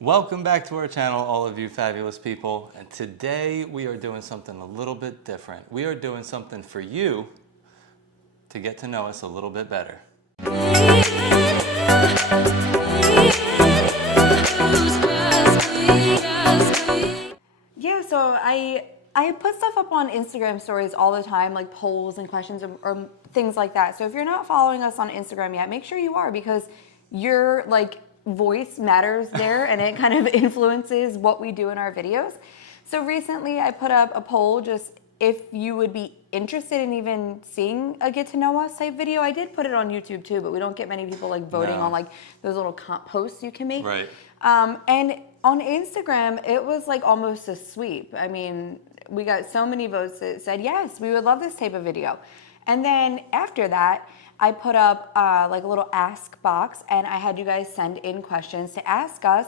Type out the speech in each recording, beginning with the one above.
Welcome back to our channel, all of you fabulous people. And today we are doing something a little bit different. We are doing something for you to get to know us a little bit better. Yeah, so I put stuff up on Instagram stories all the time, like polls and questions or things like that. So if you're not following us on Instagram yet, make sure you are, because your voice matters there and it kind of influences what we do in our videos. So recently I put up a poll just if you would be interested in even seeing a get to know us type video. I did put it on YouTube too, but we don't get many people voting on those little posts you can make. Right. And on Instagram, it was almost a sweep. I mean, we got so many votes that said, yes, we would love this type of video. And then after that, I put up a little ask box, and I had you guys send in questions to ask us.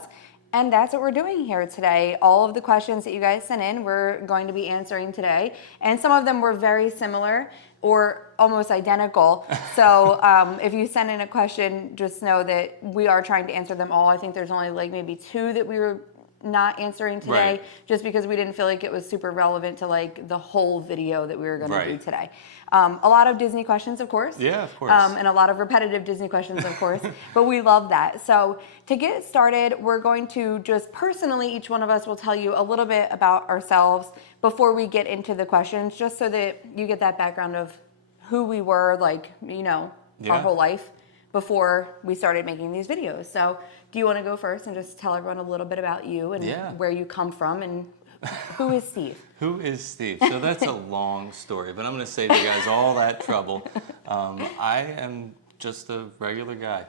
And that's what we're doing here today. All of the questions that you guys sent in, we're going to be answering today. And some of them were very similar or almost identical. So if you send in a question, just know that we are trying to answer them all. I think there's only maybe 2 that we were not answering today, Right. just because we didn't feel like it was super relevant to the whole video that we were going to do Right. today. A lot of Disney questions, of course. Yeah, of course. And a lot of repetitive Disney questions, of course. But we love that. So to get started, we're going to just personally, each one of us will tell you a little bit about ourselves before we get into the questions, just so that you get that background of who we were, our whole life before we started making these videos. So do you want to go first and just tell everyone a little bit about you and where you come from and who is Steve? Who is Steve? So that's a long story, but I'm going to save you guys all that trouble. I am just a regular guy.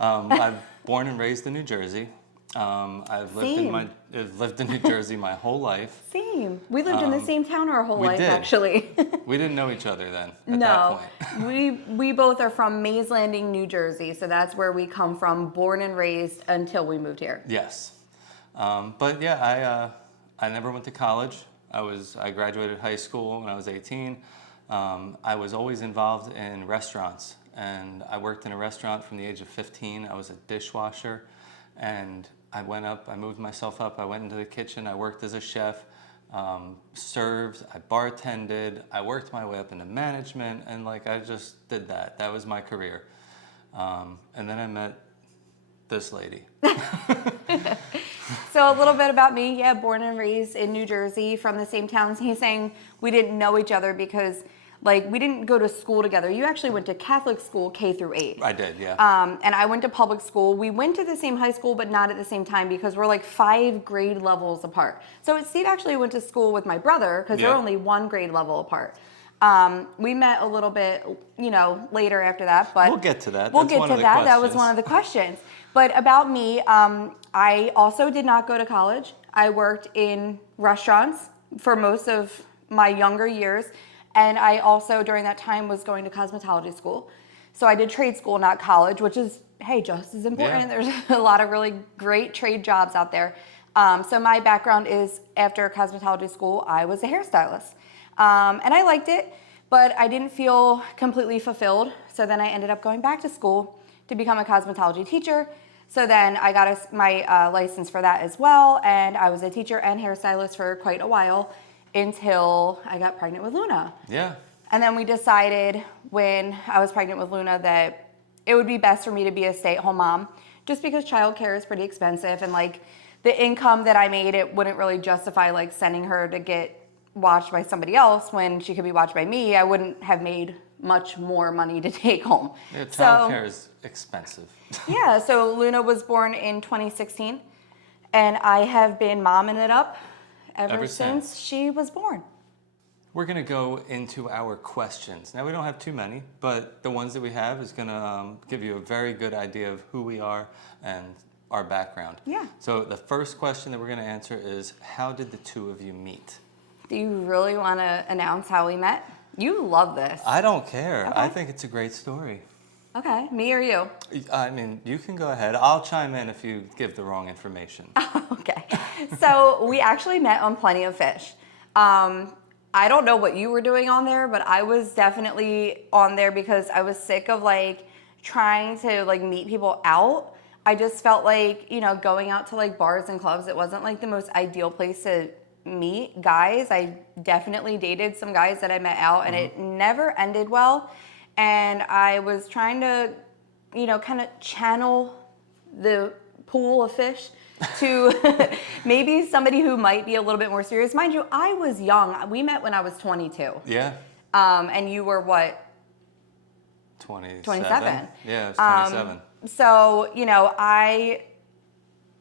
I'm born and raised in New Jersey. I've lived in New Jersey my whole life. Same. We lived in the same town our whole life, did. actually. We didn't know each other then at that point. we both are from Mays Landing, New Jersey, so that's where we come from, born and raised until we moved here. Yes. But yeah, I never went to college. I graduated high school when I was 18. I was always involved in restaurants, and I worked in a restaurant from the age of 15. I was a dishwasher, and I moved myself up. I went into the kitchen. I worked as a chef, served, I bartended. I worked my way up into management, and I just did that. That was my career. And then I met this lady. So a little bit about me. Yeah, born and raised in New Jersey, from the same town. He's saying we didn't know each other because we didn't go to school together. You actually went to Catholic school K through 8. I did, yeah. And I went to public school. We went to the same high school, but not at the same time, because we're 5 grade levels apart. So Steve actually went to school with my brother, because they're only 1 grade level apart. We met a little bit, later after that, but we'll get to that. We'll get to that. That was one of the questions. But about me, I also did not go to college. I worked in restaurants for most of my younger years. And I also, during that time, was going to cosmetology school. So I did trade school, not college, which is, hey, just as important. Yeah. There's a lot of really great trade jobs out there. So my background is, after cosmetology school, I was a hairstylist. And I liked it, but I didn't feel completely fulfilled. So then I ended up going back to school to become a cosmetology teacher. So then I got my license for that as well. And I was a teacher and hairstylist for quite a while, until I got pregnant with Luna. Yeah. And then we decided, when I was pregnant with Luna, that it would be best for me to be a stay-at-home mom, just because childcare is pretty expensive, and the income that I made, it wouldn't really justify sending her to get watched by somebody else when she could be watched by me. I wouldn't have made much more money to take home. Yeah, childcare is expensive. Yeah, so Luna was born in 2016, and I have been momming it up ever since she was born. We're going to go into our questions. Now, we don't have too many, but the ones that we have is going to give you a very good idea of who we are and our background. Yeah. So the first question that we're going to answer is, how did the two of you meet? Do you really want to announce how we met? You love this. I don't care. Okay. I think it's a great story. Okay, me or you? I mean, you can go ahead. I'll chime in if you give the wrong information. Okay. So we actually met on Plenty of Fish. I don't know what you were doing on there, but I was definitely on there because I was sick of trying to meet people out. I just felt like, going out to like bars and clubs, it wasn't like the most ideal place to meet guys. I definitely dated some guys that I met out, and it never ended well. And I was trying to, kind of channel the pool of fish to maybe somebody who might be a little bit more serious. Mind you, I was young. We met when I was 22. Yeah. And you were what? 27. 27. Yeah, I was 27. So, I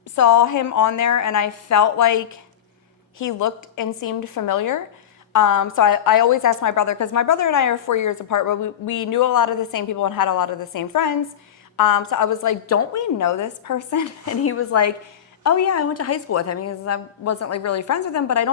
saw him on there and I felt like he looked and seemed familiar. So I always asked my brother, because my brother and I are 4 years apart, but we knew a lot of the same people and had a lot of the same friends. So I was like, don't we know this person? And he was like, oh yeah, I went to high school with him, because I wasn't like really friends with him, but I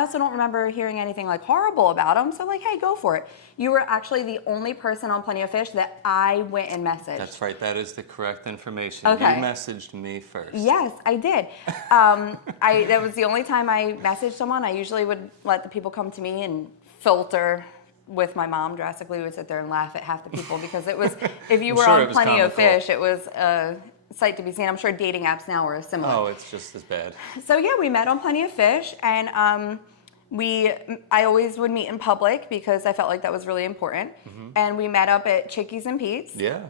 also don't remember hearing anything like horrible about him. So like, hey, go for it. You were actually the only person on Plenty of Fish that I went and messaged. That's right. That is the correct information. Okay. You messaged me first. Yes, I did. That was the only time I messaged someone. I usually would let the people come to me and filter with my mom drastically. We would sit there and laugh at half the people, because it was, if you were on Plenty of Fish, it was a sight to be seen. I'm sure dating apps now are similar. Oh, it's just as bad. So yeah, we met on Plenty of Fish, and I always would meet in public because I felt like that was really important. And we met up at Chickies and Pete's. Yeah.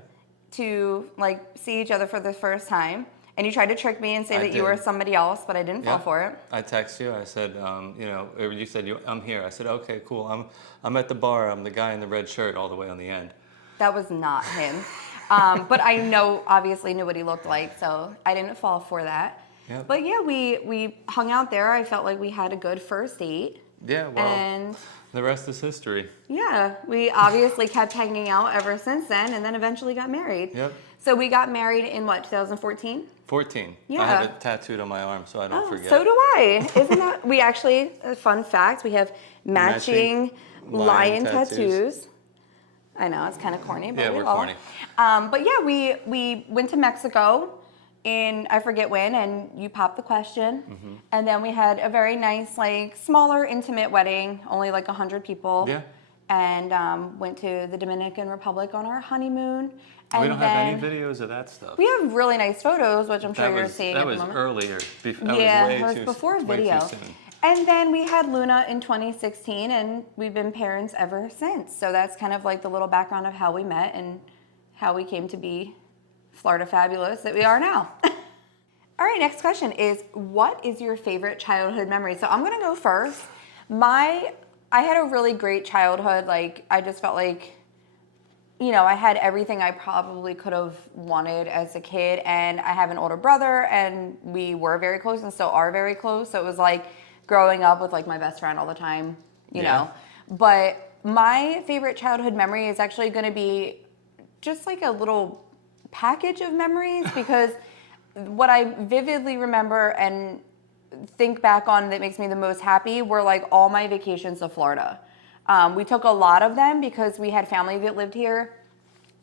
To like see each other for the first time. And you tried to trick me and say that you did. were somebody else, but I didn't fall for it. I texted you. I said, or you said, I'm here. I said, okay, cool. I'm at the bar. I'm the guy in the red shirt all the way on the end. That was not him. But I obviously knew what he looked like, so I didn't fall for that. Yep. But yeah, we hung out there. I felt like we had a good first date. Yeah, well, and the rest is history. Yeah, we obviously kept hanging out ever since then, and then eventually got married. Yep. So we got married in what, 2014? 14. Yeah. I have it tattooed on my arm, so I don't forget. So do I. Isn't that, we actually, a fun fact, we have matching lion tattoos. I know, it's kind of corny, but yeah, we we're love. corny. But yeah, we went to Mexico in, I forget when, and you popped the question. And then we had a very nice, like, smaller, intimate wedding, only like 100 people. Yeah. And went to the Dominican Republic on our honeymoon. And we don't have any videos of that stuff. We have really nice photos, which I'm sure you're seeing at the moment. That was earlier. That was before video. Way too soon. And then we had Luna in 2016, and we've been parents ever since. So that's kind of like the little background of how we met and how we came to be Florida Fabulous that we are now. All right, next question is, what is your favorite childhood memory? So I'm gonna go first. I had a really great childhood. Like, I just felt like, I had everything I probably could have wanted as a kid. And I have an older brother, and we were very close and still are very close. So it was like growing up with like my best friend all the time, you know. But my favorite childhood memory is actually going to be just like a little package of memories, because what I vividly remember and think back on that makes me the most happy were like all my vacations to Florida. We took a lot of them because we had family that lived here.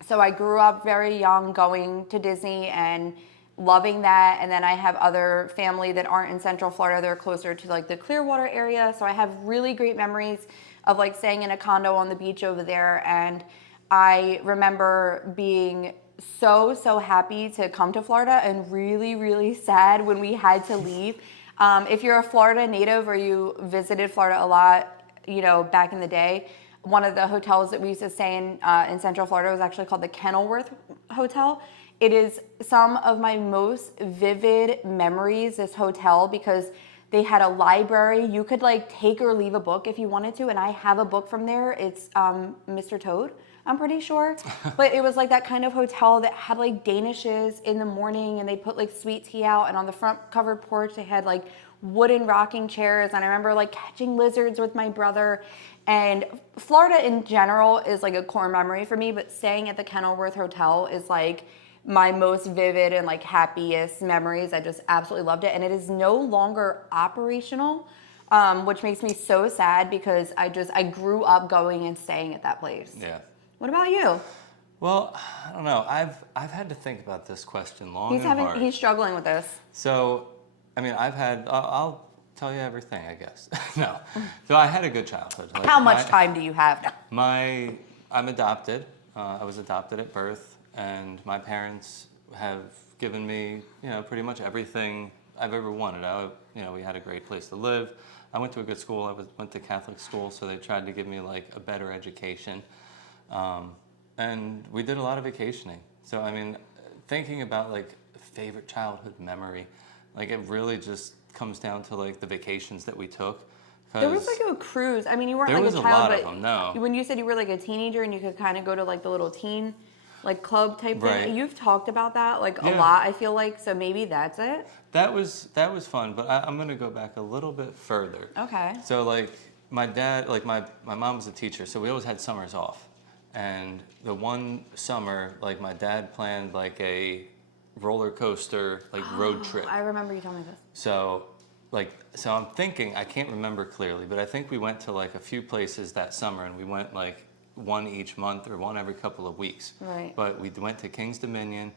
So I grew up very young going to Disney and loving that. And then I have other family that aren't in Central Florida. They're closer to like the Clearwater area. So I have really great memories of like staying in a condo on the beach over there. And I remember being so happy to come to Florida and really, really sad when we had to leave. If you're a Florida native or you visited Florida a lot, back in the day, one of the hotels that we used to stay in Central Florida was actually called the Kenilworth Hotel. It is some of my most vivid memories, this hotel, because they had a library. You could like take or leave a book if you wanted to, and I have a book from there. It's Mr. Toad, I'm pretty sure. But it was like that kind of hotel that had like danishes in the morning, and they put like sweet tea out, and on the front covered porch they had like wooden rocking chairs, and I remember like catching lizards with my brother. And Florida in general is like a core memory for me, but staying at the Kenilworth Hotel is like my most vivid and like happiest memories. I just absolutely loved it, and it is no longer operational, which makes me so sad because I grew up going and staying at that place. Yeah. What about you? Well, I don't know. I've had to think about this question long and hard. He's struggling with this. So, I mean, I'll tell you everything, I guess. No. So I had a good childhood. Like, how much time do you have now? I'm adopted. I was adopted at birth, and my parents have given me, pretty much everything I've ever wanted. We had a great place to live. I went to a good school. Went to Catholic school, so they tried to give me like a better education. And we did a lot of vacationing. So, I mean, thinking about like favorite childhood memory, like it really just comes down to like the vacations that we took. There was like a cruise. I mean, you weren't There like was a a child, lot but of them, no. when you said you were like a teenager and you could kind of go to like the little teen, like club type Right. thing. You've talked about that like a Yeah. lot, I feel like. So maybe that's it. That was fun, but I'm gonna go back a little bit further. Okay. So like my dad, like my mom was a teacher, so we always had summers off. And the one summer, like my dad planned like a roller coaster like road trip. I remember you telling me this. So I'm thinking, I can't remember clearly, but I think we went to like a few places that summer, and we went like one each month or one every couple of weeks. Right. But we went to King's Dominion,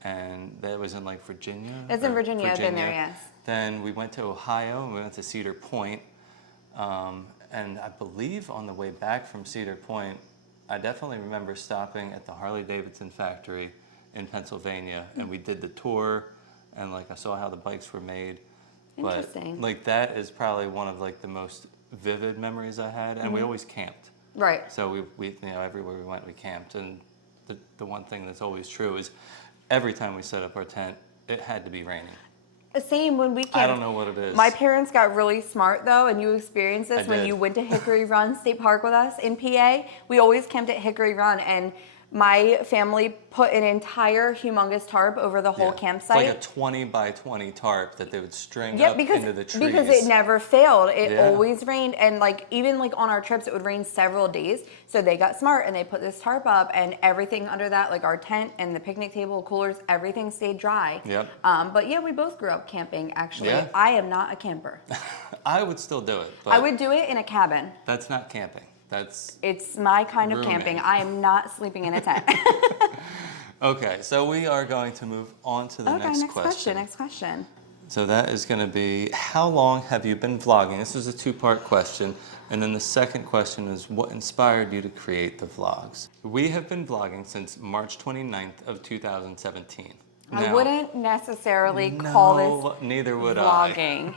and that was in like Virginia. It's in Virginia. I've been there, yes. Then we went to Ohio, and we went to Cedar Point. And I believe on the way back from Cedar Point, I definitely remember stopping at the Harley-Davidson factory in Pennsylvania, and we did the tour, and like I saw how the bikes were made. Interesting. But like that is probably one of like the most vivid memories I had, and we always camped. Right. So we everywhere we went we camped, and the one thing that's always true is every time we set up our tent, it had to be raining. Same when we camped. I don't know what it is. My parents got really smart though, and you experienced this I when did. you went to Hickory Run State Park with us in PA. We always camped at Hickory Run, and my family put an entire humongous tarp over the whole It's campsite. like a 20 by 20 tarp that they would string Yep, up because into the trees. because it never failed. It Yeah. always rained, and like even like on our trips, it would rain several days. So they got smart and they put this tarp up, and everything under that, like our tent and the picnic table, coolers, everything stayed dry. Yep. But yeah, we both grew up camping. Actually, Yeah. I am not a camper. I would still do it, but I would do it in a cabin. that's not camping. That's It's my kind of Rooming. camping. I am not sleeping in a tent. okay. So we are going to move on to the next question. Next question. So that is going to be, how long have you been vlogging? This is a two-part question. And then the second question is, what inspired you to create the vlogs? We have been vlogging since March 29th of 2017. I Now, wouldn't necessarily call this neither would vlogging.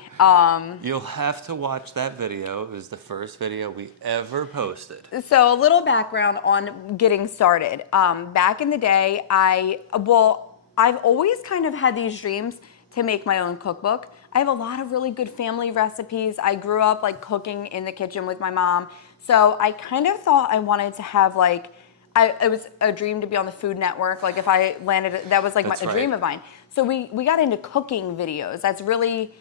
You'll have to watch that video. It was the first video we ever posted. So a little background on getting started. Back in the day, I've always kind of had these dreams to make my own cookbook. I have a lot of really good family recipes. I grew up like cooking in the kitchen with my mom. So I kind of thought I wanted to have like, it was a dream to be on the Food Network. Like if I landed, that was like That's a dream of mine. So we got into cooking videos. That's really,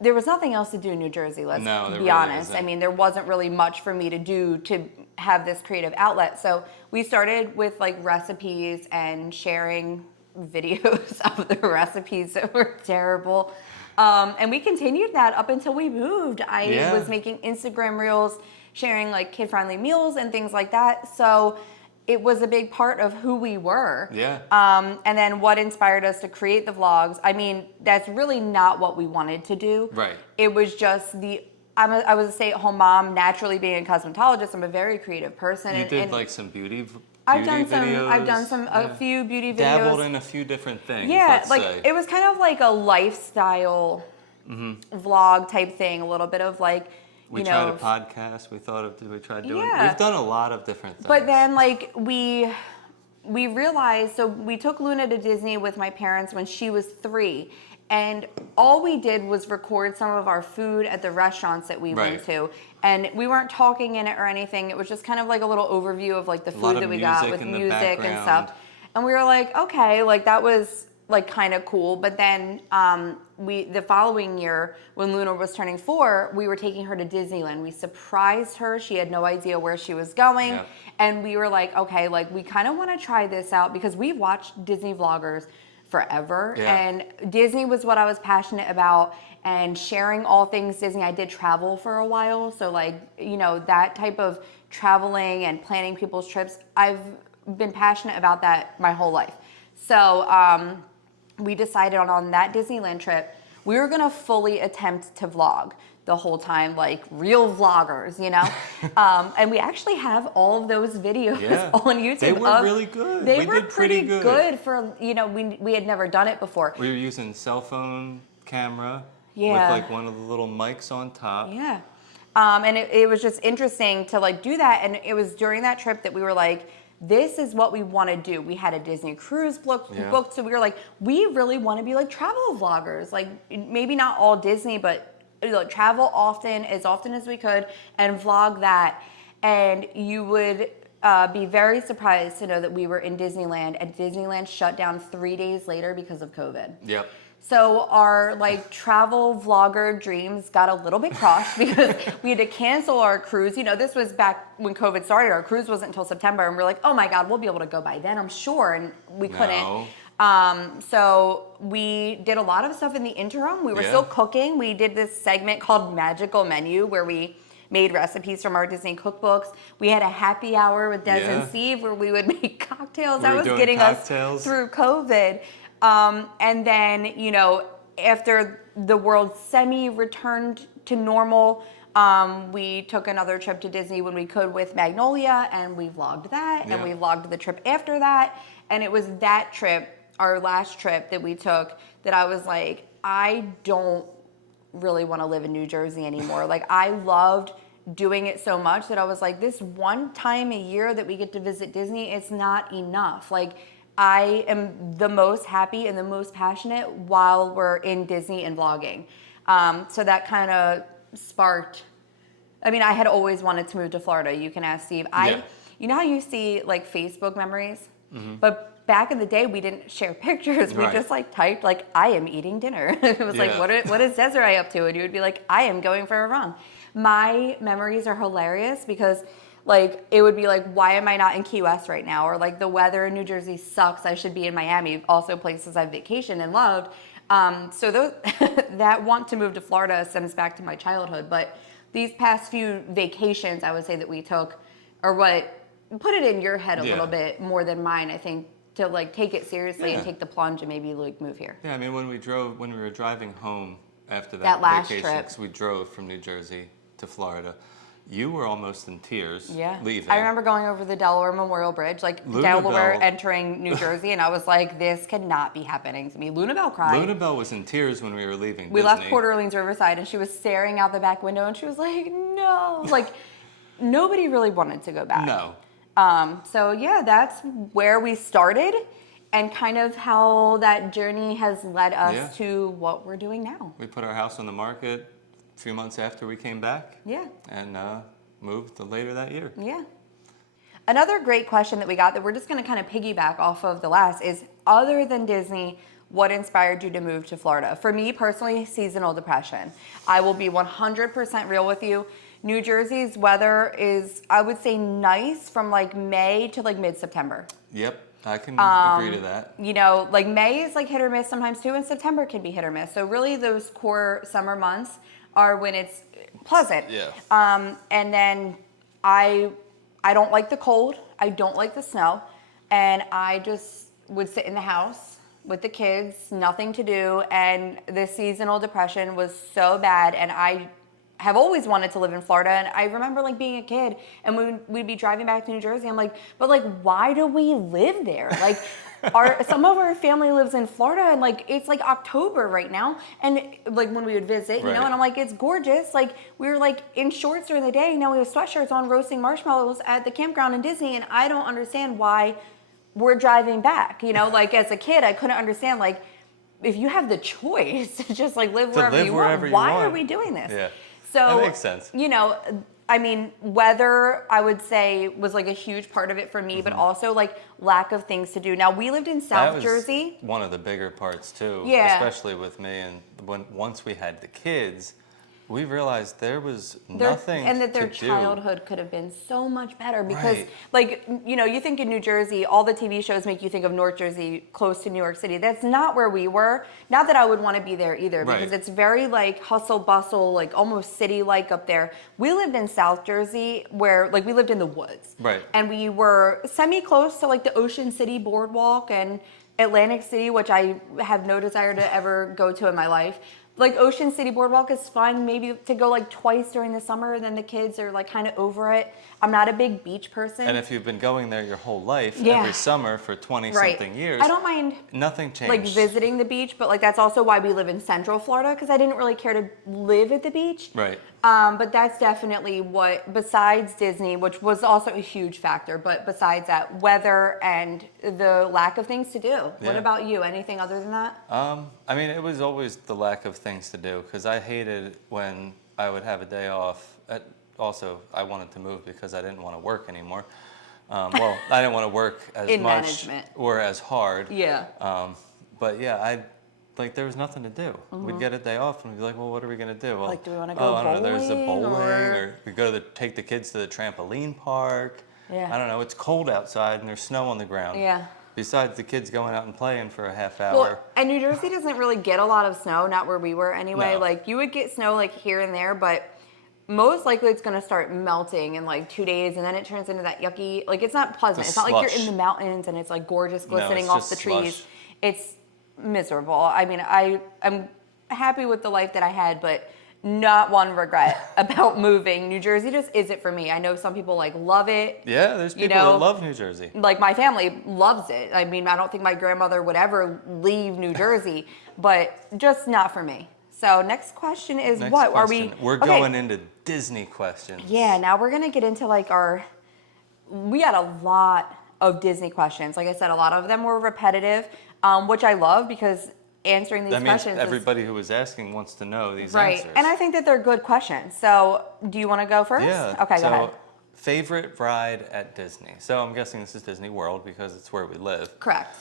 there was nothing else to do in New Jersey, let's be honest. Isn't. I mean, there wasn't really much for me to do to have this creative outlet. So we started with like recipes and sharing videos of the recipes that were terrible. And we continued that up until we moved. I was making Instagram reels, sharing like kid-friendly meals and things like that. So it was a big part of who we were. Yeah. And then what inspired us to create the vlogs, I mean, that's really not what we wanted to do. Right. It was just I was a stay-at-home mom, naturally being a cosmetologist. I'm a very creative person. You and, did and like some beauty videos. I've done a Yeah. few beauty videos. Dabbled in a few different things. Yeah, let's like say. it was kind of like a lifestyle vlog type thing. A little bit of like, We you tried know, a podcast. We tried doing. Yeah. We've done a lot of different things. but then like we realized, so we took Luna to Disney with my parents when she was 3. And all we did was record some of our food at the restaurants that we went to. And we weren't talking in it or anything. It was just kind of like a little overview of like the food that we got with music and stuff. And we were like, okay, like that was like kind of cool. But then the following year when Luna was turning 4, we were taking her to Disneyland. We surprised her. She had no idea where she was going. Yep. And we were like, okay, like we kind of want to try this out because we've watched Disney vloggers forever. Yeah. And Disney was what I was passionate about, and sharing all things Disney. I did travel for a while. So like, you know, that type of traveling and planning people's trips, I've been passionate about that my whole life. So we decided on that Disneyland trip, we were gonna fully attempt to vlog the whole time, like real vloggers, you know? And we actually have all of those videos on YouTube. They were really good. They we were did pretty good for, you know, we had never done it before. We were using cell phone camera with Yeah. like one of the little mics on top. Yeah. And it was just interesting to like do that. And it was during that trip that we were like, this is what we want to do. We had a Disney cruise booked, so we were like, we really want to be like travel vloggers. Like maybe not all Disney, but like, travel often as we could and vlog that. And you would be very surprised to know that we were in Disneyland, and Disneyland shut down 3 days later because of COVID. Yep. So our like travel vlogger dreams got a little bit crushed because we had to cancel our cruise. You know, this was back when COVID started. Our cruise wasn't until September, and we're like, oh my God, we'll be able to go by then, I'm sure. And we couldn't. So we did a lot of stuff in the interim. We were still cooking. We did this segment called Magical Menu where we made recipes from our Disney cookbooks. We had a happy hour with Des and Steve where we would make cocktails. That was getting us through COVID. And then, you know, after the world semi-returned to normal, we took another trip to Disney when we could with Magnolia, and we vlogged that, and we vlogged the trip after that. And it was that trip, our last trip that we took, that I was like, I don't really want to live in New Jersey anymore. Like, I loved doing it so much that I was like, this one time a year that we get to visit Disney, it's not enough. Like, I am the most happy and the most passionate while we're in Disney and vlogging. So that kind of sparked, I mean, I had always wanted to move to Florida. You can ask Steve. You know how you see like Facebook memories? But back in the day, we didn't share pictures. We just like typed like, I am eating dinner. It was like, what is Desiree up to? And you would be like, I am going for a run. My memories are hilarious because like, it would be like, why am I not in Key West right now? Or like, the weather in New Jersey sucks. I should be in Miami. Also places I've vacationed and loved. So those, that want to move to Florida stems back to my childhood. But these past few vacations, I would say that we took, or what put it in your head a little bit more than mine, I think, to like take it seriously and take the plunge and maybe like move here. Yeah, I mean, when we were driving home after that last vacation, trip, 'cause we drove from New Jersey to Florida. You were almost in tears leaving. I remember going over the Delaware Memorial Bridge, like Delaware entering New Jersey, and I was like, this cannot be happening to me. Luna Bell cried. Luna Bell was in tears when we were leaving We Disney. left Port Orleans Riverside, and she was staring out the back window, and she was like, no. Like, nobody really wanted to go back. No. So yeah, that's where we started and kind of how that journey has led us to what we're doing now. We put our house on the market a few months after we came back. Yeah. And moved later that year. Yeah. Another great question that we got that we're just going to kind of piggyback off of the last is, other than Disney, what inspired you to move to Florida? For me personally, seasonal depression. I will be 100% real with you. New Jersey's weather is, I would say, nice from like May to like mid-September. Yep, I can agree to that. You know, like May is like hit or miss sometimes too, and September can be hit or miss. So really those core summer months are when it's pleasant. Yeah. And then I don't like the cold. I don't like the snow. And I just would sit in the house with the kids, nothing to do. And the seasonal depression was so bad. And I have always wanted to live in Florida. And I remember like being a kid and we'd be driving back to New Jersey. I'm like, but like, why do we live there? Like, some of our family lives in Florida, and like it's like October right now, and like when we would visit, you know, and I'm like, it's gorgeous. Like, we were like in shorts during the day, now we have sweatshirts on roasting marshmallows at the campground in Disney, and I don't understand why we're driving back. You know, like as a kid, I couldn't understand, like, if you have the choice to just like live wherever you want, why are we doing this? Yeah. So that makes sense. You know, I mean, weather, I would say, was like a huge part of it for me, but also like lack of things to do. Now, we lived in South Jersey. One of the bigger parts too, especially with me. And once we had the kids, we realized there was nothing to do. And that their childhood could have been so much better because, like, you know, you think in New Jersey, all the TV shows make you think of North Jersey, close to New York City. That's not where we were. Not that I would want to be there either, because it's very, like, hustle bustle, like, almost city-like up there. We lived in South Jersey where, like, we lived in the woods. Right. And we were semi-close to, like, the Ocean City Boardwalk and Atlantic City, which I have no desire to ever go to in my life. like Ocean City Boardwalk is fun, maybe to go like twice during the summer, then the kids are like kind of over it. I'm not a big beach person. And if you've been going there your whole life, Yeah. every summer for 20 Right. something years, I don't mind nothing changed. like visiting the beach, but like that's also why we live in Central Florida, because I didn't really care to live at the beach. Right. But that's definitely what, besides Disney, which was also a huge factor, but besides that, weather and the lack of things to do. What Yeah. about you? Anything other than that? I mean, it was always the lack of things to do because I hated when I would have a day off. Also, I wanted to move because I didn't want to work anymore. Well, I didn't want to work as In much management. or as hard. Yeah. But yeah, there was nothing to do. We'd get a day off and we'd be like, well, what are we gonna do? Well, Like, do we wanna go I don't know. There's the bowling, bowling, or- or we go to take the kids to the trampoline park. Yeah. I don't know. It's cold outside and there's snow on the ground. Yeah. Besides the kids going out and playing for a half hour. Well, and New Jersey doesn't really get a lot of snow, not where we were anyway. No. Like, you would get snow like here and there, but most likely it's going to start melting in like 2 days, and then it turns into that yucky, like it's not pleasant. The It's not like you're slush. in the mountains and it's like gorgeous glistening it's off just the trees. slush. It's miserable. I mean, I'm happy with the life that I had, but not one regret about moving. New Jersey just isn't for me. I know some people like love it. Yeah, there's people know, that love New Jersey. Like my family loves it. I mean, I don't think my grandmother would ever leave New Jersey, but just not for me. So next question is Next what question. are we? We're okay. going into Disney questions. Yeah, now we're gonna get into like we had a lot of Disney questions. Like I said, a lot of them were repetitive, which I love because answering these That means questions everybody who was asking wants to know these right. answers. And I think that they're good questions. So do you want to go first? Yeah. Okay, go ahead. Favorite ride at Disney. So I'm guessing this is Disney World because it's where we live. Correct.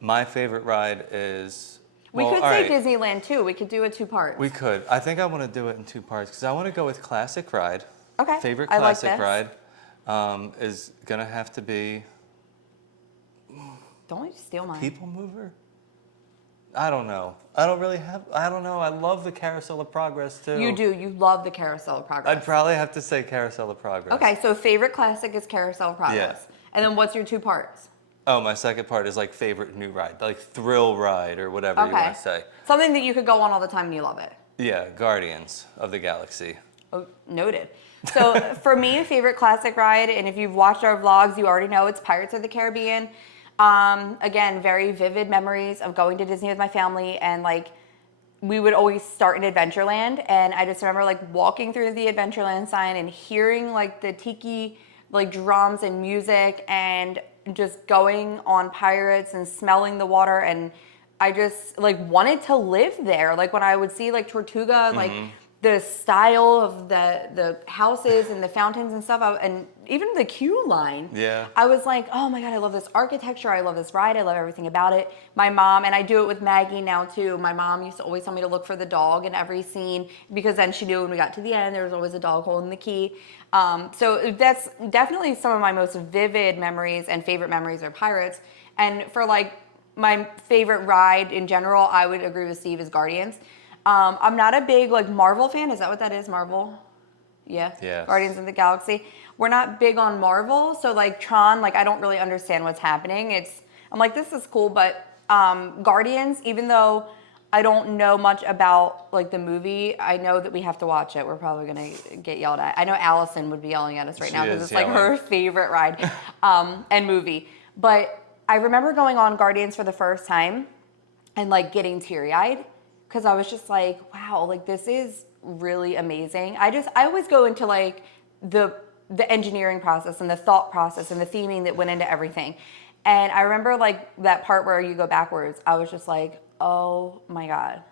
My favorite ride is. We well, could all say right, Disneyland too. We could do it 2 parts. We could. I think I want to do it in 2 parts because I want to go with classic ride. Okay. Favorite I like classic this. ride is gonna have to be Don't let you steal mine. People Mover. I don't know. I don't know. I love the Carousel of Progress too. You do. You love the Carousel of Progress. I'd probably have to say Carousel of Progress. Okay, so favorite classic is Carousel of Progress. Yeah. And then what's your 2 parts? Oh, my second part is like favorite new ride, like thrill ride or whatever you want to say. Something that you could go on all the time and you love it. Yeah, Guardians of the Galaxy. Oh, noted. So for me, favorite classic ride, and if you've watched our vlogs, you already know it's Pirates of the Caribbean. Again, very vivid memories of going to Disney with my family, and like we would always start in Adventureland, and I just remember like walking through the Adventureland sign and hearing like the tiki like drums and music, and just going on Pirates and smelling the water, and I just like wanted to live there. Like when I would see like Tortuga, like the style of the houses and the fountains and stuff, and even the queue line. Yeah. I was like, oh my God, I love this architecture. I love this ride. I love everything about it. My mom, and I do it with Maggie now too. My mom used to always tell me to look for the dog in every scene because then she knew when we got to the end, there was always a dog holding the key. So that's definitely some of my most vivid memories and favorite memories are Pirates. And for like my favorite ride in general, I would agree with Steve, is Guardians. I'm not a big like Marvel fan. Is that what that is, Marvel? Yeah. Yes. Guardians of the Galaxy. We're not big on Marvel, so like Tron, like I don't really understand what's happening. I'm like, this is cool, but Guardians, even though I don't know much about like the movie, I know that we have to watch it. We're probably gonna get yelled at. I know Allison would be yelling at us right now because it's like her favorite ride and movie. But I remember going on Guardians for the first time and like getting teary-eyed because I was just like, wow, like this is really amazing. I always go into like the engineering process and the thought process and the theming that went into everything. And I remember like that part where you go backwards, I was just like, oh my God,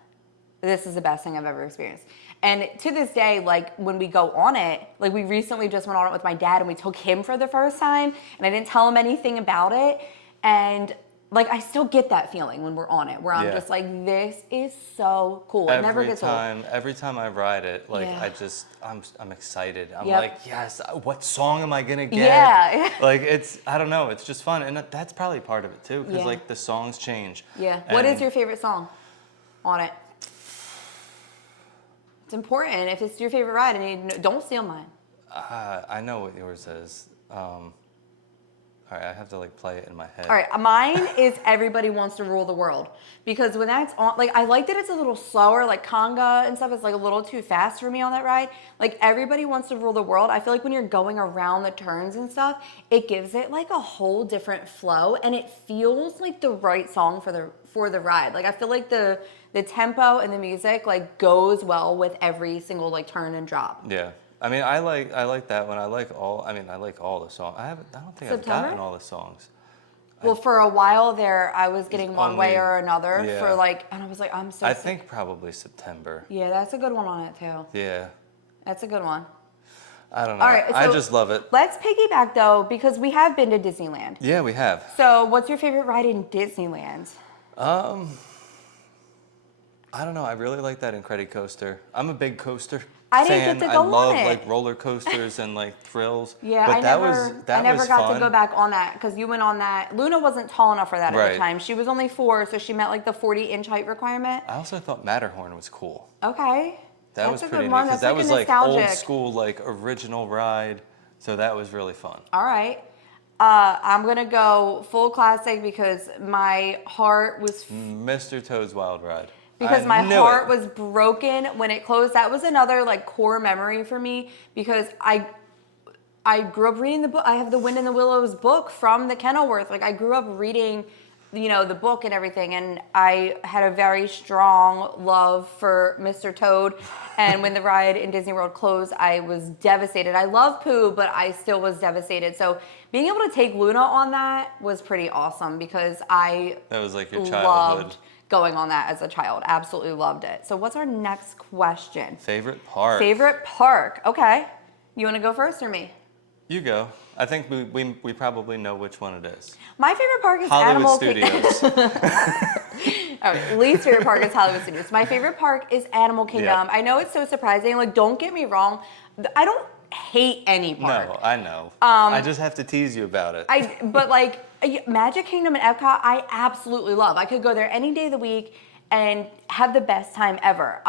this is the best thing I've ever experienced. And to this day, like when we go on it, like we recently just went on it with my dad and we took him for the first time and I didn't tell him anything about it. And like I still get that feeling when we're on it, where I'm just like, this is so cool. It never gets old. Every time I ride it, like Yeah. I'm excited. I'm Yep. like, yes, what song am I gonna get? Yeah. Like I don't know, it's just fun, and that's probably part of it too, because Yeah. like the songs change. Yeah. What is And- your favorite song on it? It's important. If it's your favorite ride, and don't steal mine. I know what yours is. All right, I have to like play it in my head. All right, mine is Everybody Wants to Rule the World, because when that's on, like, I like that it's a little slower, like conga and stuff is like a little too fast for me on that ride. Like, Everybody Wants to Rule the World, I feel like when you're going around the turns and stuff, it gives it like a whole different flow, and it feels like the right song for the ride. Like, I feel like the tempo and the music like goes well with every single like turn and drop. Yeah. I mean, I like that one. I like all the songs. I don't think I've September? gotten all the songs. Well, for a while there, I was getting one way only- or another yeah. for like, and I was like, I'm so I sick. think probably September. Yeah, that's a good one on it too. Yeah. That's a good one. I don't know. All right, I so just love it. Let's piggyback though, because we have been to Disneyland. Yeah, we have. So, what's your favorite ride in Disneyland? I don't know. I really like that Incredicoaster. I'm a big coaster I fan. didn't get to I go love on it. like roller coasters and like thrills. Yeah, but I that never was got fun. to go back on that because you went on that. Luna wasn't tall enough for that at Right. the time. She was only 4, so she met like the 40-inch height requirement. I also thought Matterhorn was cool. Okay. That That's was a pretty good neat one. because That's that was a like old nostalgic. school, like original ride. So that was really fun. All right. I'm gonna go full classic because my heart was Mr. Toad's Wild Ride. because I my knew heart it. was broken when it closed. That was another like core memory for me because I grew up reading the book. I have the Wind in the Willows book from the Kenilworth. Like I grew up reading, the book and everything, and I had a very strong love for Mr. Toad. And when the ride in Disney World closed, I was devastated. I love Pooh, but I still was devastated. So being able to take Luna on that was pretty awesome because I That was like your childhood. loved going on that as a child. Absolutely loved it. So what's our next question? Favorite park? Favorite park. Okay. You want to go first or me? You go. I think we probably know which one it is. My favorite park is Hollywood Studios. All right, least favorite park is Hollywood Studios. My favorite park is Animal Kingdom. Yeah. I know it's so surprising. Like, don't get me wrong. I don't hate any park. No, I know. I just have to tease you about it. But like Magic Kingdom and Epcot, I absolutely love. I could go there any day of the week and have the best time ever.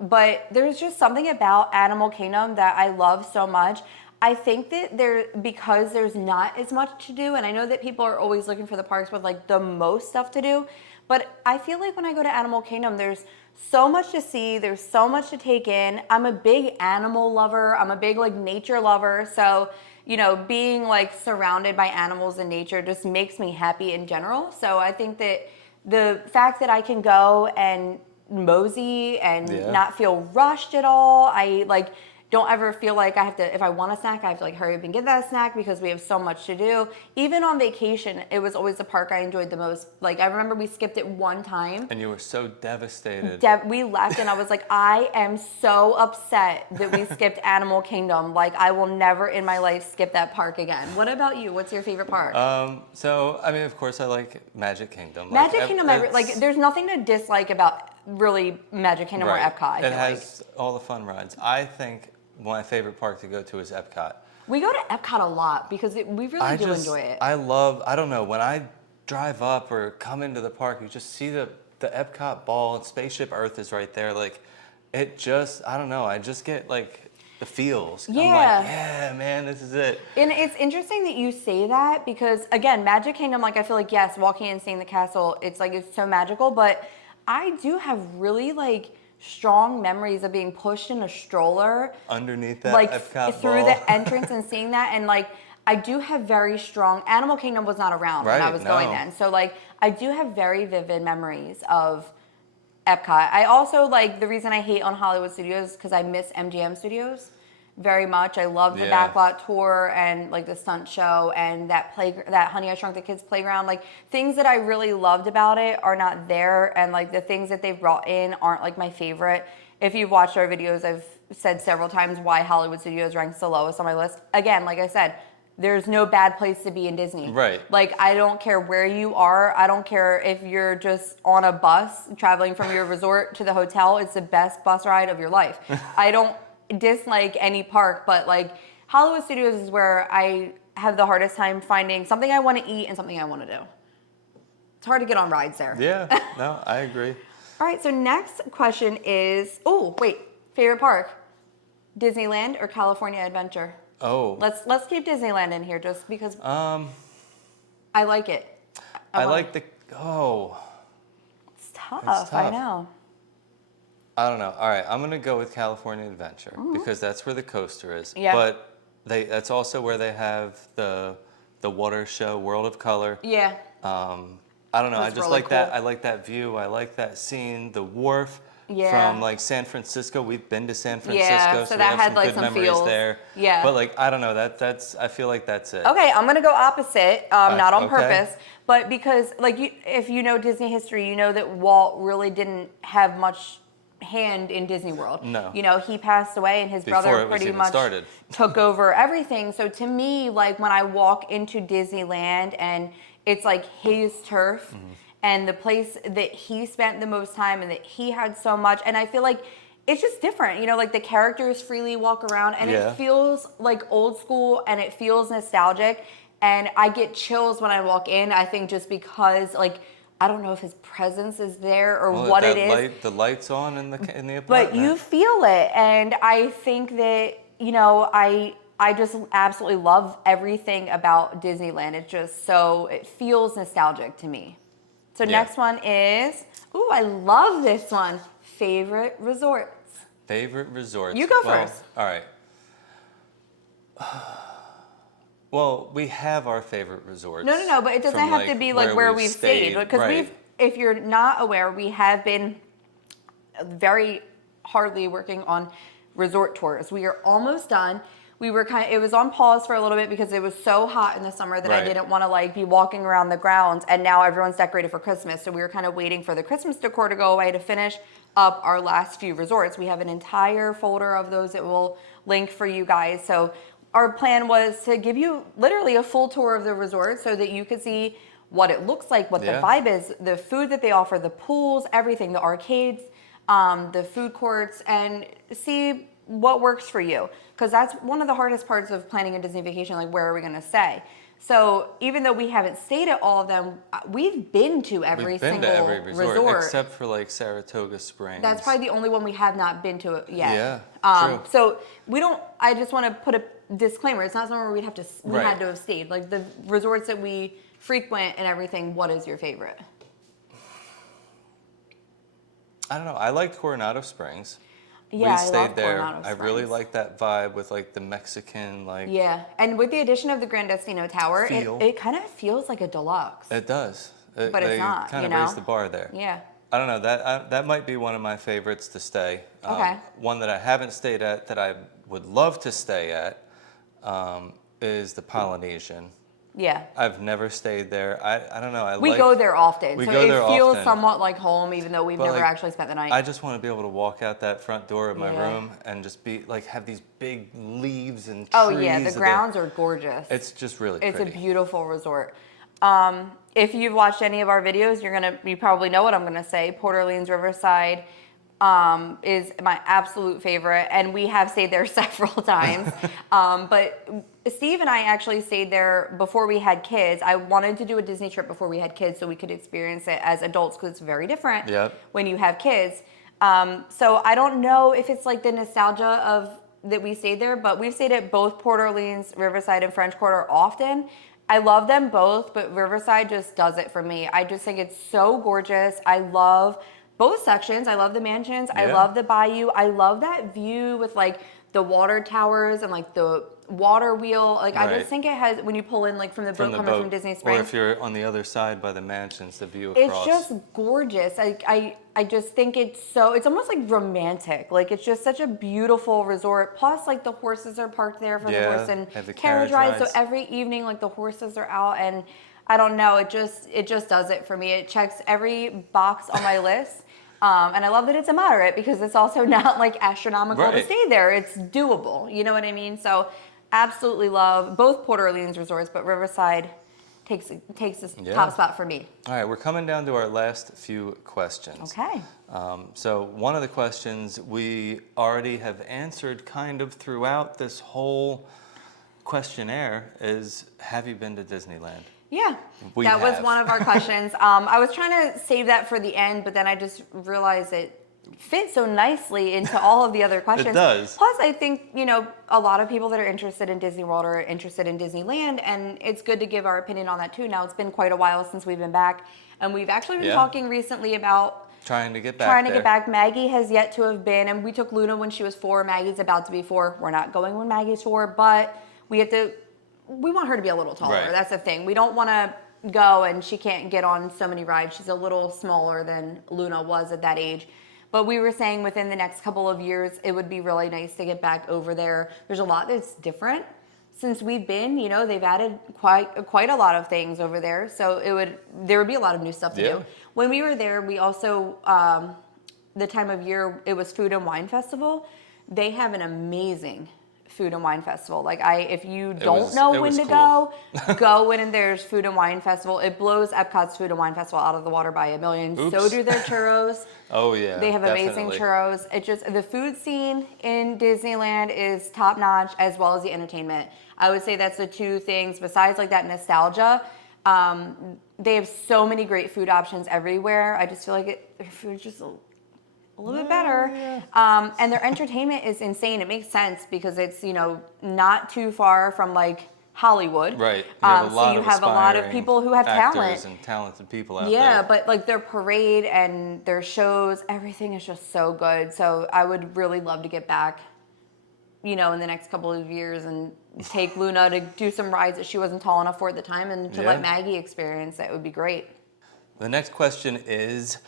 But there's just something about Animal Kingdom that I love so much. I think that because there's not as much to do, and I know that people are always looking for the parks with like the most stuff to do, but I feel like when I go to Animal Kingdom, there's so much to see, there's so much to take in. I'm a big animal lover, I'm a big like nature lover, so being like surrounded by animals and nature just makes me happy in general. So I think that the fact that I can go and mosey and not feel rushed at all, I like don't ever feel like I have to, if I want a snack, I have to like hurry up and get that snack because we have so much to do. Even on vacation, it was always the park I enjoyed the most. Like I remember we skipped it one time. And you were so devastated. We left and I was like, I am so upset that we skipped Animal Kingdom. Like I will never in my life skip that park again. What about you? What's your favorite park? So, I mean, of course, I like Magic Kingdom. Magic Kingdom, there's nothing to dislike about really Magic Kingdom or Epcot. It has all the fun rides. I think my favorite park to go to is Epcot. We go to Epcot a lot because we really do enjoy it. I don't know, when I drive up or come into the park, you just see the Epcot ball and Spaceship Earth is right there. Like, it just, I don't know, I just get like the feels. Yeah. I'm like, yeah, man, this is it. And it's interesting that you say that because, again, Magic Kingdom, like, I feel like, yes, walking in and seeing the castle, it's like, it's so magical, but I do have really, like, strong memories of being pushed in a stroller underneath that like Epcot through ball. the entrance and seeing that, and like I do have very strong. Animal Kingdom was not around when I was going then, so like I do have very vivid memories of Epcot. I also like the reason I hate on Hollywood Studios because I miss MGM Studios very much. I love the backlot tour and like the stunt show and that Honey I Shrunk the Kids playground. Like things that I really loved about it are not there, and like the things that they've brought in aren't like my favorite. If you've watched our videos, I've said several times why Hollywood Studios ranks the lowest on my list. Again, like I said, there's no bad place to be in Disney. Right. Like I don't care where you are. I don't care if you're just on a bus traveling from your resort to the hotel. It's the best bus ride of your life. I don't dislike any park, but like Hollywood Studios is where I have the hardest time finding something I want to eat and something I want to do. It's hard to get on rides there. Yeah, no, I agree. All right, so next question is, favorite park, Disneyland or California Adventure? Oh. Let's keep Disneyland in here just because. I like it. I like the, oh. It's tough, It's I tough. know. I don't know. All right, I'm gonna go with California Adventure because that's where the coaster is. Yeah. But that's also where they have the water show, World of Color. Yeah. I don't know. I That's just really like that. cool. I like that view. I like that scene. The wharf Yeah. from like San Francisco. We've been to San Francisco, Yeah, so we that have had, some like, good some memories feels. there. Yeah. But like I don't know. That's I feel like that's it. Okay, I'm gonna go opposite, not on Okay. purpose, but because like if you know Disney history, you know that Walt really didn't have much hand in Disney World. No. You know, he passed away and his Before brother it was pretty even much started. took over everything. So to me, like when I walk into Disneyland and it's like his turf and the place that he spent the most time and that he had so much, and I feel like it's just different, you know, like the characters freely walk around and Yeah. it feels like old school and it feels nostalgic, and I get chills when I walk in. I think just because like I don't know if his presence is there or Well, what that it is, the lights on in the apartment. but you feel it, and I think that you know I just absolutely love everything about Disneyland. It's just so it feels nostalgic to me. So Yeah. next one is, ooh, I love this one. Favorite resorts. Favorite resorts. You go Well, first. All right. Well, we have our favorite resorts. No, but it doesn't from, have to be like where we've stayed, because right. if you're not aware, we have been very hardly working on resort tours. We are almost done. We were it was on pause for a little bit because it was so hot in the summer that I Right. didn't want to like be walking around the grounds, and now everyone's decorated for Christmas. So we were kind of waiting for the Christmas decor to go away to finish up our last few resorts. We have an entire folder of those that we'll link for you guys. So our plan was to give you literally a full tour of the resort so that you could see what it looks like, what Yeah. the vibe is, the food that they offer, the pools, everything, the arcades, the food courts, and see what works for you. Because that's one of the hardest parts of planning a Disney vacation, like where are we going to stay? So even though we haven't stayed at all of them, we've been to every We've been single to every resort, except for like Saratoga Springs. That's probably the only one we have not been to yet. Yeah, true. So we don't. I just want to put a disclaimer. It's not somewhere we had Right. to have stayed. Like the resorts that we frequent and everything. What is your favorite? I don't know. I liked Coronado Springs. Yeah, We I stayed love there. Coronado I really Springs. like that vibe with like the Mexican like. Yeah, and with the addition of the Gran Destino Tower, Feel. it kind of feels like a deluxe. It does. But it's they not, kind you of know? raised the bar there. Yeah. I don't know. That might be one of my favorites to stay. Okay. One that I haven't stayed at that I would love to stay at is the Polynesian. Yeah. I've never stayed there. I don't know. We go there often, We so go it there feels often. somewhat like home, even though we've But, never like, actually spent the night. I just want to be able to walk out that front door of my Yeah. room and just be like have these big leaves and trees. Oh yeah, the and grounds are gorgeous. It's just really It's pretty. a beautiful resort. If you've watched any of our videos, you probably know what I'm gonna say. Port Orleans Riverside is my absolute favorite, and we have stayed there several times. But Steve and I actually stayed there before we had kids. I wanted to do a Disney trip before we had kids so we could experience it as adults, because it's very different Yep. when you have kids. So I don't know if it's like the nostalgia of that we stayed there, but we've stayed at both Port Orleans, Riverside, and French Quarter often. I love them both, but Riverside just does it for me. I just think it's so gorgeous. I love both sections. I love the mansions. I Yeah. love the bayou. I love that view with like the water towers and like the water wheel. Like I Right. just think it has, when you pull in like from the boat coming from Disney Or Springs, if you're on the other side by the mansions, the view it's across. just gorgeous. I just think it's almost like romantic. Like it's just such a beautiful resort. Plus like the horses are parked there for the Yeah, horse and have the carriage carriage rides. So rides. every evening like the horses are out, and I don't know, it just does it for me. It checks every box on my list. And I love that it's a moderate, because it's also not like astronomical to Right. stay there. It's doable. You know what I mean? So absolutely love both Port Orleans resorts, but Riverside takes the Yeah. top spot for me. All right, we're coming down to our last few questions. Okay. So one of the questions we already have answered kind of throughout this whole questionnaire is, have you been to Disneyland? Yeah, We that was have. one of our questions. I was trying to save that for the end, but then I just realized that fit so nicely into all of the other questions. It does. Plus, I think, a lot of people that are interested in Disney World are interested in Disneyland, and it's good to give our opinion on that too. Now, it's been quite a while since we've been back, and we've actually been talking recently about trying to get back trying to get back. Maggie has yet to have been, and we took Luna when she was 4. Maggie's about to be 4. We're not going when Maggie's 4, but we want her to be a little taller. Right. That's the thing. We don't want to go and she can't get on so many rides. She's a little smaller than Luna was at that age. But we were saying within the next couple of years, it would be really nice to get back over there. There's a lot that's different since we've been. They've added quite a lot of things over there. So there would be a lot of new stuff to do. When we were there, we also, the time of year, it was Food and Wine Festival. They have an amazing Food and Wine Festival. If you don't know when to go, go when there's Food and Wine Festival. It blows Epcot's Food and Wine Festival out of the water by a million. Oops. So do their churros. Oh yeah, they have amazing definitely. churros. It just the food scene in Disneyland is top notch, as well as the entertainment. I would say that's the two things. Besides that nostalgia, they have so many great food options everywhere. I just feel like their food's just a little bit better. Yeah. And their entertainment is insane. It makes sense because it's, not too far from Hollywood. Right. You have a lot of people who have talent. And talented people out there. Yeah, but their parade and their shows, everything is just so good. So I would really love to get back, in the next couple of years and take Luna to do some rides that she wasn't tall enough for at the time and to let Maggie experience it. Would be great. The next question is,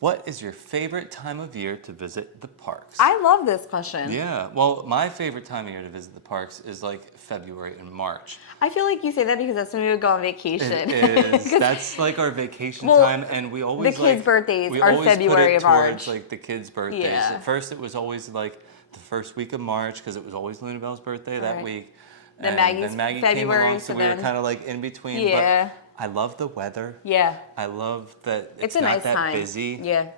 what is your favorite time of year to visit the parks? I love this question. Yeah, well, my favorite time of year to visit the parks is February and March. I feel like you say that because that's when we would go on vacation. It is. That's our vacation time, and we always the kids' birthdays are February and March. Towards the kids' birthdays. Yeah. At first, it was always the first week of March because it was always Luna Belle's birthday that week. Then Maggie came February, along, so we were kind of in between. Yeah. But I love the weather. Yeah. I love that it's a not nice that time. busy. Yeah.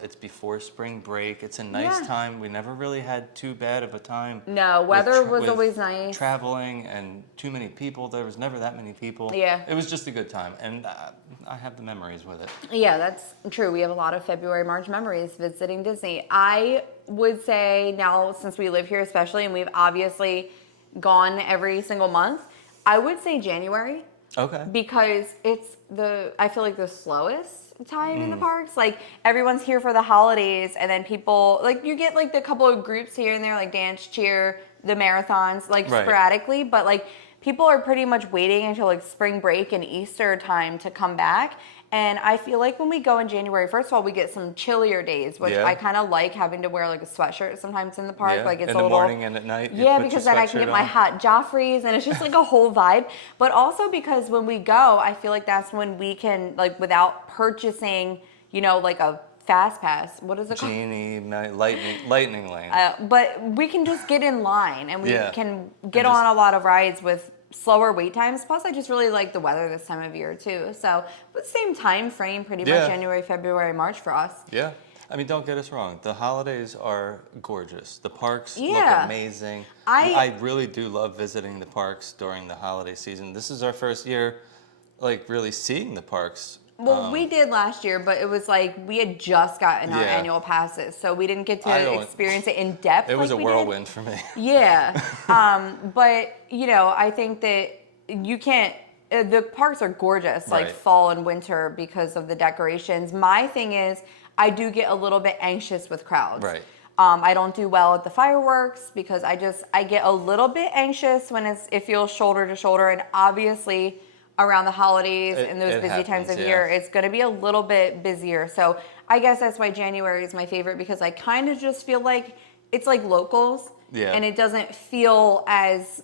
It's before spring break. It's a nice time. We never really had too bad of a time. No, weather was always nice. Traveling and too many people. There was never that many people. Yeah. It was just a good time, and I have the memories with it. Yeah, that's true. We have a lot of February, March memories visiting Disney. I would say now, since we live here especially, and we've obviously gone every single month, I would say January. Okay. Because it's I feel like the slowest time in the parks. Everyone's here for the holidays, and then people, you get the couple of groups here and there, dance, cheer, the marathons, sporadically, but people are pretty much waiting until spring break and Easter time to come back. And I feel like when we go in January, first of all, we get some chillier days, which I kind of like having to wear a sweatshirt sometimes in the park. Yeah. It's in the morning and at night. Yeah, because then I can get my hot Joffreys, and it's just a whole vibe. But also because when we go, I feel like that's when we can, without purchasing, a fast pass. What is it called? Genie, lightning lane. But we can just get in line, and we can get on a lot of rides with slower wait times. Plus, I just really like the weather this time of year too. So, but same time frame, pretty much January, February, March for us. Yeah. I mean, don't get us wrong. The holidays are gorgeous. The parks look amazing. I really do love visiting the parks during the holiday season. This is our first year, really seeing the parks. Well, we did last year, but it was we had just gotten our annual passes, so we didn't get to experience it in depth. It was a whirlwind for me. Yeah. But, I think that you can't, the parks are gorgeous, fall and winter because of the decorations. My thing is, I do get a little bit anxious with crowds. Right. I don't do well at the fireworks because I get a little bit anxious when it feels shoulder to shoulder, and obviously around the holidays and those busy times of year, it's going to be a little bit busier. So I guess that's why January is my favorite, because I kind of just feel like it's locals, and it doesn't feel as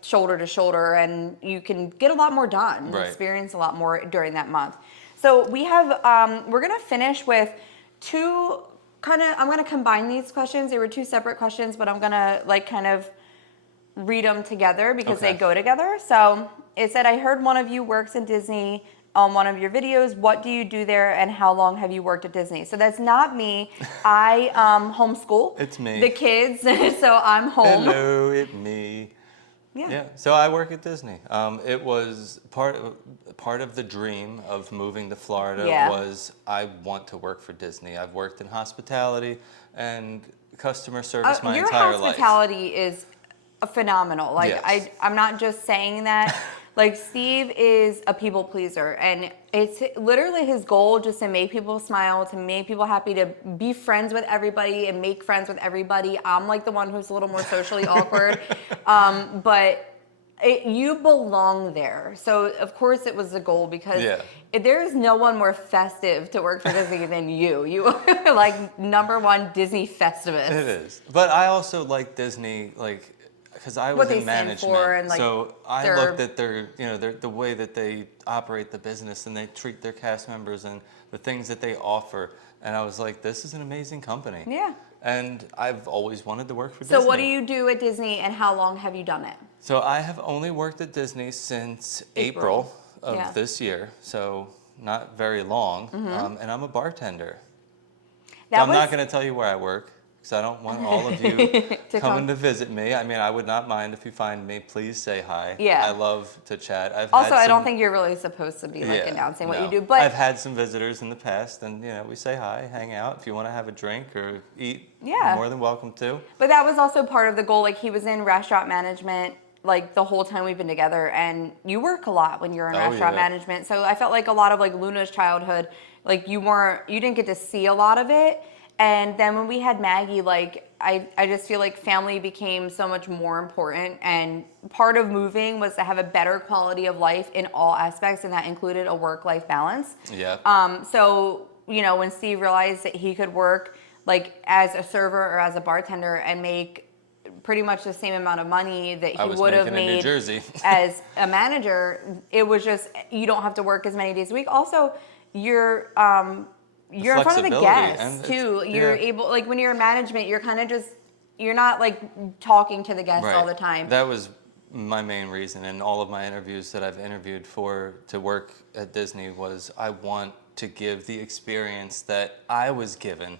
shoulder to shoulder, and you can get a lot more done, experience a lot more during that month. So we have, we're going to finish with two I'm going to combine these questions. They were two separate questions, but I'm going to kind of read them together because they go together. So it said, I heard one of you works in Disney on one of your videos. What do you do there, and how long have you worked at Disney? So that's not me. I homeschool. It's me. The kids, so I'm home. Hello, it's me. Yeah. So I work at Disney. It was part of the dream of moving to Florida was I want to work for Disney. I've worked in hospitality and customer service my entire life. Your hospitality is phenomenal. Like Yes. I'm not just saying that. Like Steve is a people pleaser, and it's literally his goal just to make people smile, to make people happy, to be friends with everybody and make friends with everybody. I'm like the one who's a little more socially awkward, but you belong there. So of course it was the goal, because there is no one more festive to work for Disney than you. You are like #1 Disney Festivus. It is. But I also like Disney, like, because I was in management, and, like, so I looked at the way that they operate the business and they treat their cast members and the things that they offer, and I was like, this is an amazing company. Yeah. And I've always wanted to work for Disney. So what do you do at Disney, and how long have you done it? So I have only worked at Disney since April of this year, so not very long, and I'm a bartender. I'm not going to tell you where I work, because I don't want all of you coming to visit me. I mean, I would not mind if you find me. Please say hi. Yeah. I love to chat. I don't think you're really supposed to be like announcing what you do, but I've had some visitors in the past, and we say hi, hang out. If you want to have a drink or eat, you're more than welcome to. But that was also part of the goal. Like, he was in restaurant management like the whole time we've been together, and you work a lot when you're in restaurant management. So I felt like a lot of like Luna's childhood, like you didn't get to see a lot of it. And then when we had Maggie, like I just feel like family became so much more important, and part of moving was to have a better quality of life in all aspects, and that included a work-life balance. Yeah. So, when Steve realized that he could work like as a server or as a bartender and make pretty much the same amount of money that he would have made in New Jersey. as a manager, it was just, you don't have to work as many days a week. Also, you're in front of the guests too. You're able, like when you're in management, you're kind of just, you're not like talking to the guests all the time. That was my main reason in all of my interviews that I've interviewed to work at Disney was I want to give the experience that I was given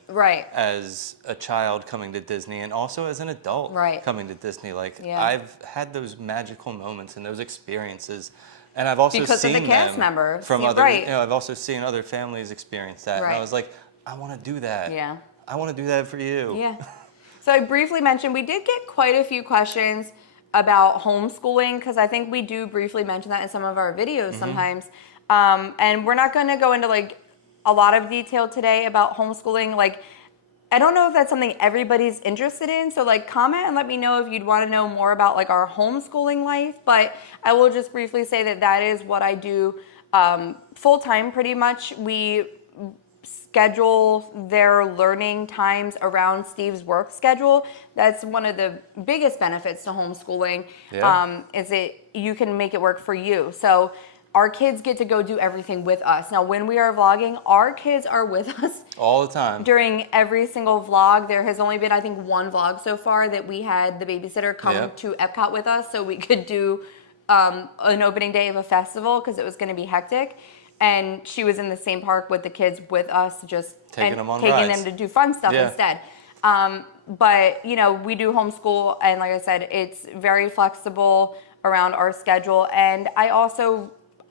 as a child coming to Disney, and also as an adult coming to Disney. Like I've had those magical moments and those experiences. And I've also seen of the cast members from other, I've also seen other families experience that. And I was like, I want to do that. Yeah. I want to do that for you. Yeah. So I briefly mentioned, we did get quite a few questions about homeschooling, because I think we do briefly mention that in some of our videos sometimes. And we're not going to go into like a lot of detail today about homeschooling. Like, I don't know if that's something everybody's interested in, so like comment and let me know if you'd want to know more about like our homeschooling life. But I will just briefly say that is what I do full time pretty much. We schedule their learning times around Steve's work schedule. That's one of the biggest benefits to homeschooling, is that you can make it work for you. So our kids get to go do everything with us. Now, when we are vlogging, our kids are with us all the time. During every single vlog. There has only been, I think, one vlog so far that we had the babysitter come to Epcot with us so we could do an opening day of a festival, because it was going to be hectic. And she was in the same park with the kids with us, just taking them to do fun stuff instead. But, we do homeschool, and like I said, it's very flexible around our schedule. And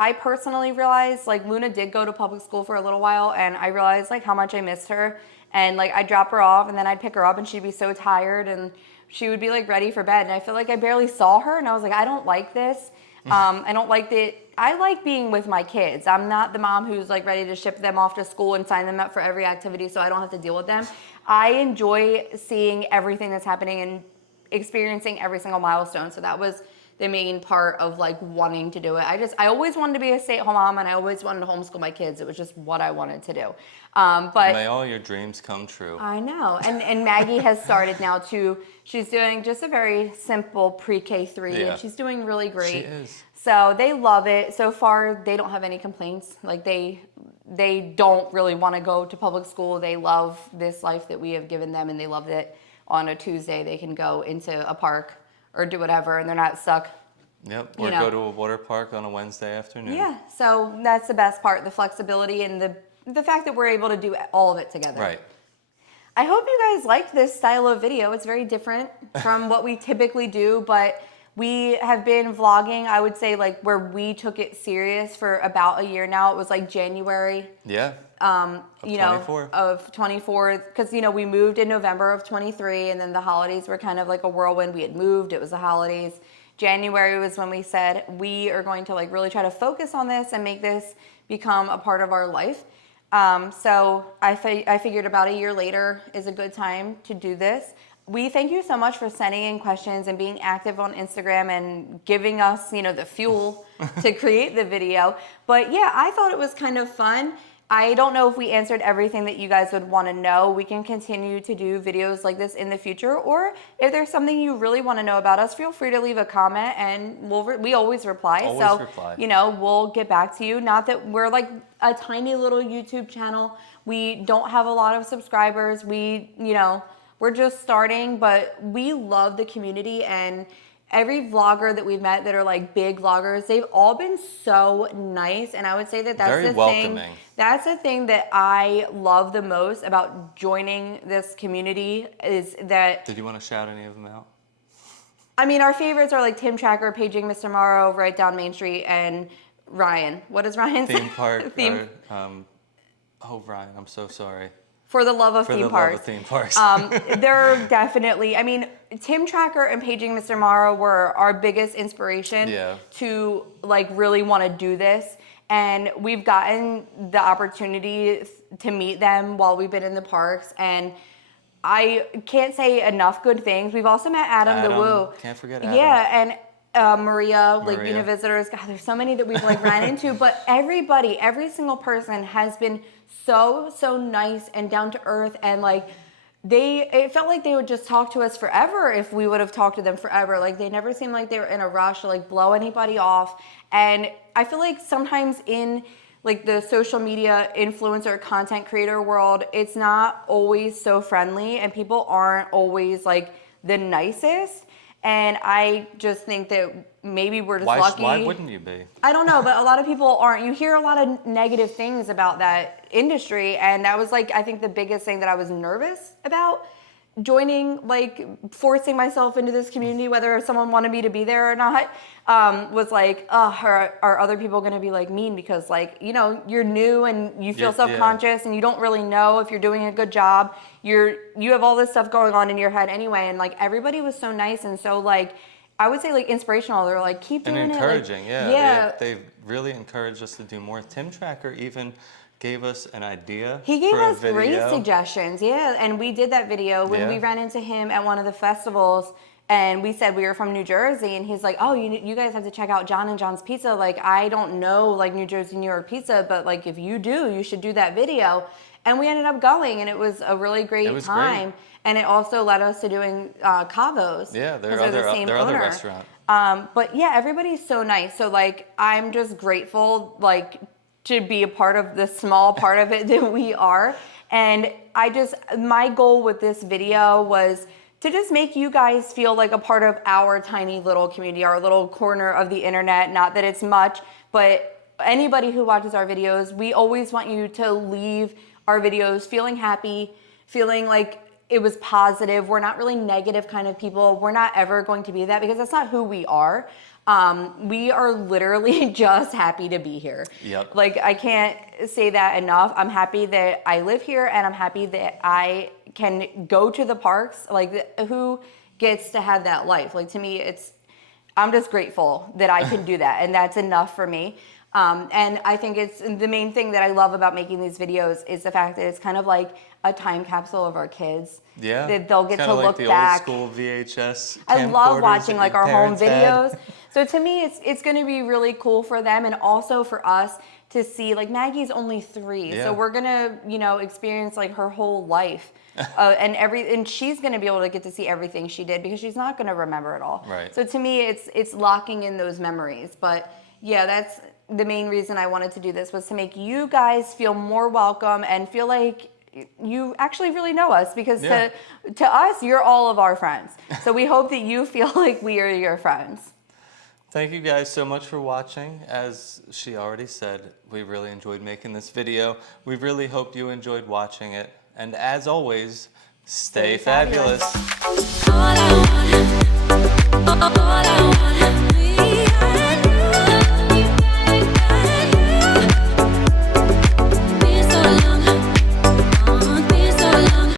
I personally realized, like, Luna did go to public school for a little while, and I realized like how much I missed her. And like I'd drop her off and then I'd pick her up and she'd be so tired and she would be like ready for bed. And I feel like I barely saw her, and I was like, I don't like this. I don't like that. I like being with my kids. I'm not the mom who's like ready to ship them off to school and sign them up for every activity so I don't have to deal with them. I enjoy seeing everything that's happening and experiencing every single milestone. So that was the main part of like wanting to do it. I always wanted to be a stay-at-home mom, and I always wanted to homeschool my kids. It was just what I wanted to do. But may all your dreams come true. I know. And Maggie has started now too. She's doing just a very simple pre-K3, and she's doing really great. She is. So they love it. So far, they don't have any complaints. Like they don't really want to go to public school. They love this life that we have given them, and they love that on a Tuesday they can go into a park or do whatever, and they're not stuck. Yep, or go to a water park on a Wednesday afternoon. Yeah, so that's the best part, the flexibility and the fact that we're able to do all of it together. Right. I hope you guys liked this style of video. It's very different from what we typically do, but We have been vlogging, I would say, like where we took it serious for about a year now. It was like January. Yeah. Of 24. Of 24, because we moved in November of 23, and then the holidays were kind of like a whirlwind. We had moved, it was the holidays. January was when we said we are going to like really try to focus on this and make this become a part of our life. So I figured about a year later is a good time to do this. We thank you so much for sending in questions and being active on Instagram and giving us, the fuel to create the video. But yeah, I thought it was kind of fun. I don't know if we answered everything that you guys would want to know. We can continue to do videos like this in the future, or if there's something you really want to know about us, feel free to leave a comment, and we always reply. Always reply. We'll get back to you. Not that we're like a tiny little YouTube channel. We don't have a lot of subscribers. We're just starting, but we love the community, and every vlogger that we've met that are like big vloggers, they've all been so nice. And I would say that that's very the welcoming. thing. That's the thing that I love the most about joining this community is that. Did you want to shout any of them out? I mean, our favorites are like Tim Tracker, Paging Mr. Morrow, Right Down Main Street, and Ryan. What does Ryan say? Theme park. Oh, Ryan, I'm so sorry. For the love of For theme the parks. love of theme parks. They're definitely, Tim Tracker and Paging Mr. Morrow were our biggest inspiration to like really want to do this. And we've gotten the opportunity to meet them while we've been in the parks. And I can't say enough good things. We've also met Adam the Woo. Can't forget Adam. Yeah, and Maria, like Unit Visitors. God, there's so many that we've like ran into. But every single person has been so nice and down to earth, and like it felt like they would just talk to us forever if we would have talked to them forever. Like they never seemed like they were in a rush to like blow anybody off. And I feel like sometimes in like the social media influencer content creator world, it's not always so friendly, and people aren't always like the nicest. And I just think that maybe we're just lucky. Why wouldn't you be? I don't know, but a lot of people aren't. You hear a lot of negative things about that industry, and that was like, I think the biggest thing that I was nervous about joining, like forcing myself into this community, whether someone wanted me to be there or not, was like, are other people going to be like mean because like, you're new and you feel self-conscious and you don't really know if you're doing a good job. You have all this stuff going on in your head anyway. And like, everybody was so nice. And so like, I would say like inspirational. They're like, keep doing it. And encouraging, like, yeah. They've really encouraged us to do more. Tim Tracker even gave us an idea. He gave for a us great video. suggestions, and we did that video when we ran into him at one of the festivals, and we said we were from New Jersey, and he's like, oh, you guys have to check out John and John's Pizza. Like, I don't know like New Jersey, New York pizza, but like if you do, you should do that video. And we ended up going, and it was a really great time. Great. And it also led us to doing Cavo's. Yeah, they're other restaurant. But yeah, everybody's so nice. So like, I'm just grateful like to be a part of the small part of it that we are. And my goal with this video was to just make you guys feel like a part of our tiny little community, our little corner of the internet. Not that it's much, but anybody who watches our videos, we always want you to leave our videos feeling happy, feeling like it was positive. We're not really negative kind of people. We're not ever going to be that because that's not who we are. We are literally just happy to be here. Yep. Like, I can't say that enough. I'm happy that I live here, and I'm happy that I can go to the parks. Like, who gets to have that life? Like, to me, I'm just grateful that I can do that, and that's enough for me. And I think it's the main thing that I love about making these videos is the fact that it's kind of like a time capsule of our kids. Yeah. That they'll get to like look the back. Old school VHS. I love watching like our home videos. videos. So to me, it's going to be really cool for them, and also for us to see, like, Maggie's only 3. Yeah. So we're going to, experience like her whole life. And she's going to be able to get to see everything she did because she's not going to remember it all. Right. So to me, it's locking in those memories. But yeah, that's the main reason I wanted to do this, was to make you guys feel more welcome and feel like you actually really know us, because to us, you're all of our friends. So we hope that you feel like we are your friends. Thank you guys so much for watching. As she already said, we really enjoyed making this video. We really hope you enjoyed watching it. And as always, stay fabulous. All I wanna